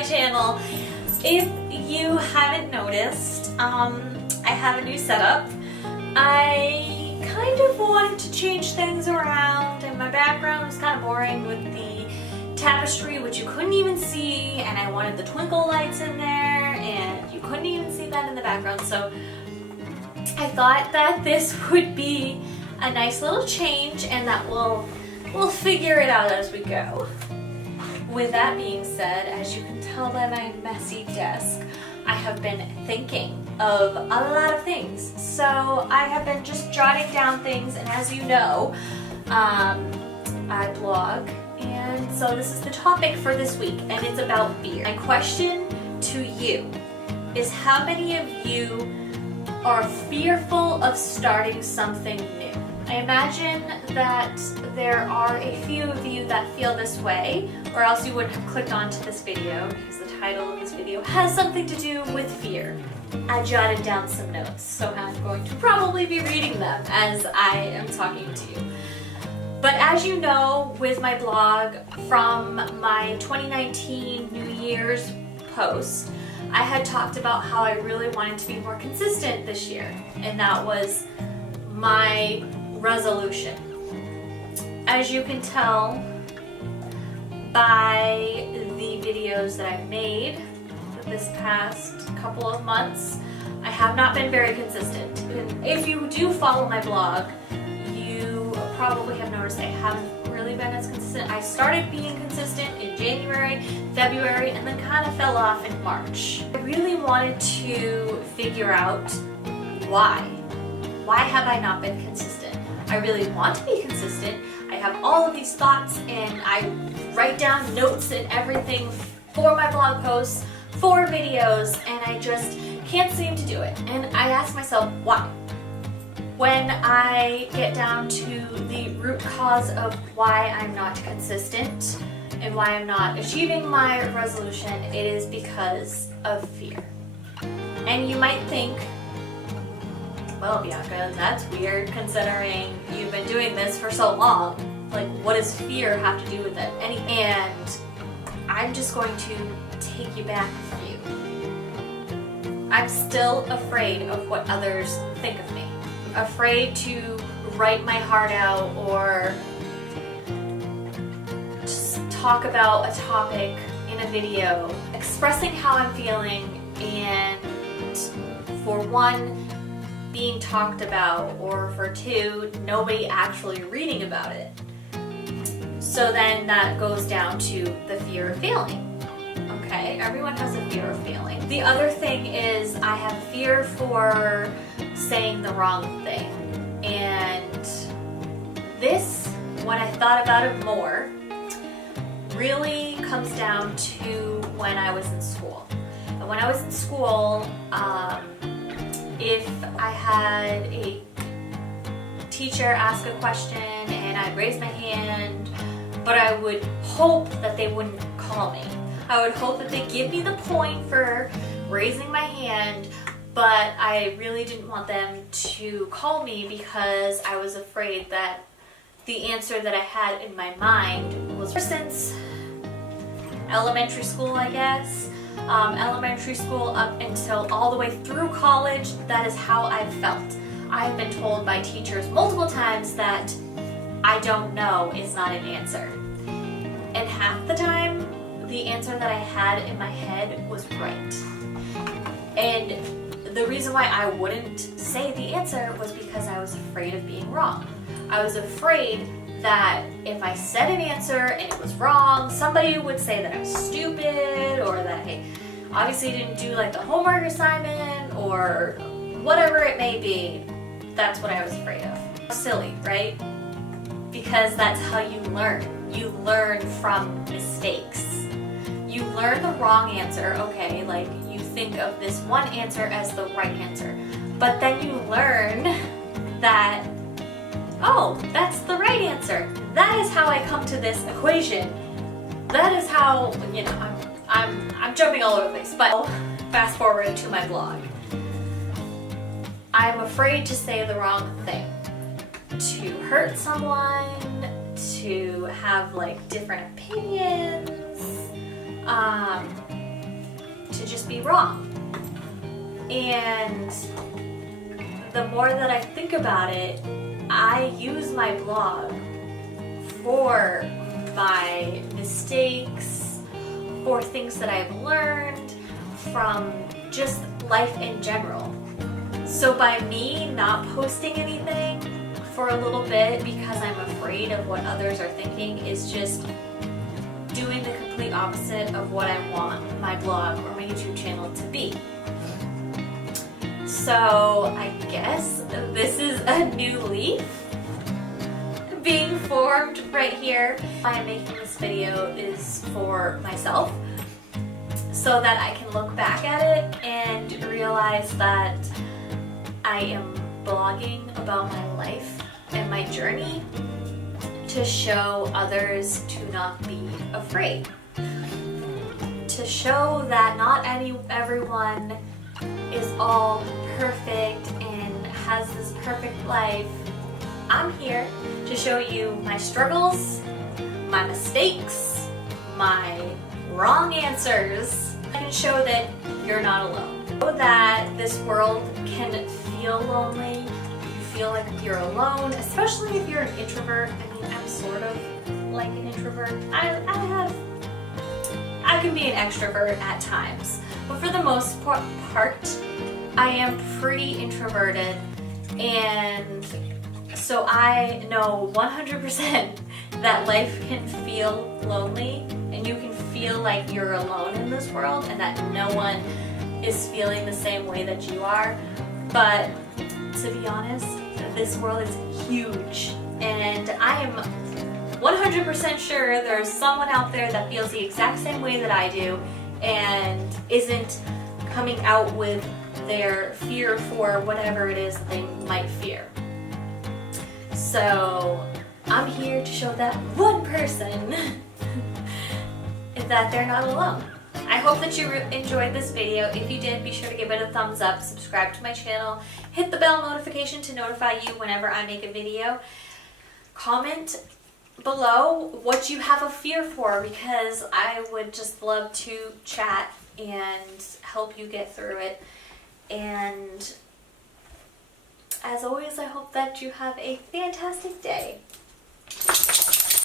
my channel. If you haven't noticed, I have a new setup. I kind of wanted to change things around, and my background was kind of boring with the tapestry, which you couldn't even see, and I wanted the twinkle lights in there, and you couldn't even see that in the background. So I thought that this would be a nice little change, and that we'll figure it out as we go. With that being said, as you can tell by my messy desk, I have been thinking of a lot of things. So I have been just jotting down things, and as you know, I blog, and so this is the topic for this week, and it's about fear. My question to you is, how many of you are fearful of starting something new? I imagine that there are a few of you that feel this way, or else you wouldn't have clicked onto this video, because the title of this video has something to do with fear. I jotted down some notes, so I'm going to probably be reading them as I am talking to you. But as you know, with my blog, from my 2019 New Year's post, I had talked about how I really wanted to be more consistent this year, and that was my resolution. As you can tell by the videos that I've made this past couple of months, I have not been very consistent. If you do follow my blog, you probably have noticed I haven't really been as consistent. I started being consistent in January, February, and then kind of fell off in March. I really wanted to figure out why. Why have I not been consistent? I really want to be consistent. I have all of these thoughts, and I write down notes and everything for my blog posts, for videos, and I just can't seem to do it. And I ask myself, why? When I get down to the root cause of why I'm not consistent and why I'm not achieving my resolution, it is because of fear. And you might think, well, Bianca, that's weird considering you've been doing this for so long. Like, what does fear have to do with it? And I'm just going to take you back a few. I'm still afraid of what others think of me. Afraid to write my heart out or just talk about a topic in a video, expressing how I'm feeling, and for one, being talked about, or for two, nobody actually reading about it. So then that goes down to the fear of failing. Okay, everyone has a fear of failing. The other thing is I have fear for saying the wrong thing. And this, when I thought about it more, really comes down to when I was in school. And when I was in school, if I had a teacher ask a question and I'd raise my hand, but I would hope that they wouldn't call me. I would hope that they give me the point for raising my hand, but I really didn't want them to call me because I was afraid that the answer that I had in my mind was, since elementary school, I guess. Elementary school up until all the way through college, that is how I've felt. I've been told by teachers multiple times that I don't know is not an answer. And half the time, the answer that I had in my head was right. And the reason why I wouldn't say the answer was because I was afraid of being wrong. I was afraid that if I said an answer and it was wrong, somebody would say that I was stupid, or that I obviously didn't do like the homework assignment, or whatever it may be. That's what I was afraid of. Silly, right? Because that's how you learn. You learn from mistakes. You learn the wrong answer, okay, like you think of this one answer as the right answer, but then you learn that, oh, that's the right answer. That is how I come to this equation. That is how, you know, I'm jumping all over the place, but fast forward to my blog. I'm afraid to say the wrong thing, to hurt someone, to have like different opinions, to just be wrong. And the more that I think about it, I use my blog for my mistakes, for things that I've learned from just life in general. So by me not posting anything for a little bit because I'm afraid of what others are thinking is just doing the complete opposite of what I want my blog or my YouTube channel to be. So I guess this is a new leaf being formed right here. Why I'm making this video is for myself, so that I can look back at it and realize that I am blogging about my life and my journey to show others to not be afraid. To show that not everyone is all perfect and has this perfect life. I'm here to show you my struggles, my mistakes, my wrong answers. I can show that you're not alone. Know that this world can feel lonely. You feel like you're alone, especially if you're an introvert. I mean, I'm sort of like an introvert. I can be an extrovert at times, but for the most part, I am pretty introverted, and so I know 100% that life can feel lonely, and you can feel like you're alone in this world, and that no one is feeling the same way that you are. But to be honest, this world is huge, and I am 100% sure there's someone out there that feels the exact same way that I do and isn't coming out with their fear for whatever it is they might fear. So I'm here to show that one person that they're not alone. I hope that you enjoyed this video. If you did, be sure to give it a thumbs up, subscribe to my channel, hit the bell notification to notify you whenever I make a video. Comment below what you have a fear for, because I would just love to chat and help you get through it. And as always, I hope that you have a fantastic day.